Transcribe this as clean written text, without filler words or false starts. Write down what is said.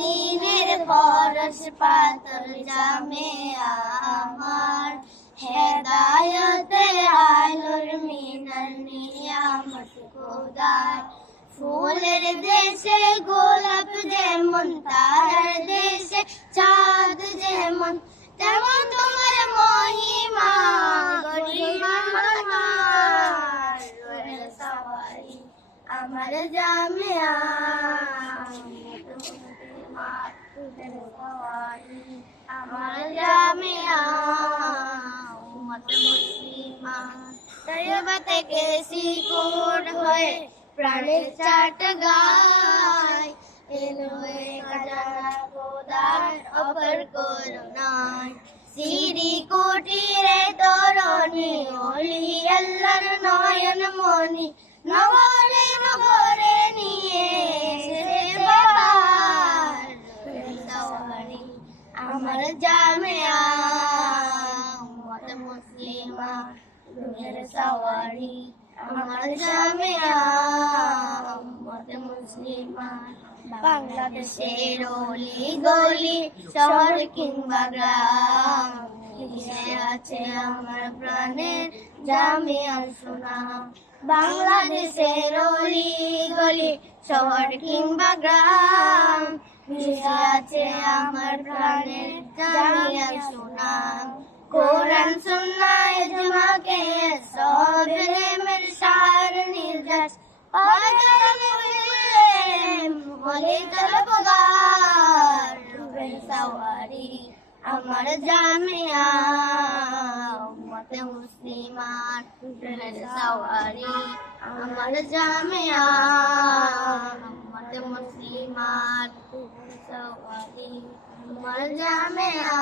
দিনের পরশ পাতর জামিয়া আমার, হেদায়তে আলোর মিনার নিয়ামত খোদার। ফুলের দেশে গোলাপ যেমন, তারার দেশে চাঁদ যেমন, তেমন তোমার মহিমা গরিমা আমার। রোহের সওয়ারি আমার জামিয়া, আমার জামিয়া উম্মত মুসলিমা। তৈবা থেকে সিকুট হয়ে প্রাণের চাট গায়, এলো খাজানা খোদার অপর করুণায়। সিরি কুটিরে তরুণী ওলি আল্লাহর নয়ন মনি, নগরে নগরে নিয়ে এসেছে বাহার। সওয়ারি আমার জামিয়া উম্মত মুসলিমা, রুহের সওয়ারি আমার জামিয়া উম্মত মুসলিমা। বাংলাদেশের অলি গলি শহর কিংবা গ্রাম, মিশে আছে আমার প্রাণের জামিয়া সুনাম। বাংলাদেশের অলি গলি শহর কিংবা গ্রাম, মিশে আছে আমার প্রাণের জামিয়া সুনাম। কোরআন সুন্নাহ ইজমা কিয়াস সব ইলমের সার নির্দেশ, বলে তলবগার। রুহের সওয়ারি আমার জামিয়া উম্মত মুসলিমান, রুহের সওয়ারি আমার জামিয়া উম্মত মুসলিমান, রুহের সওয়ারি আমার জামিয়া।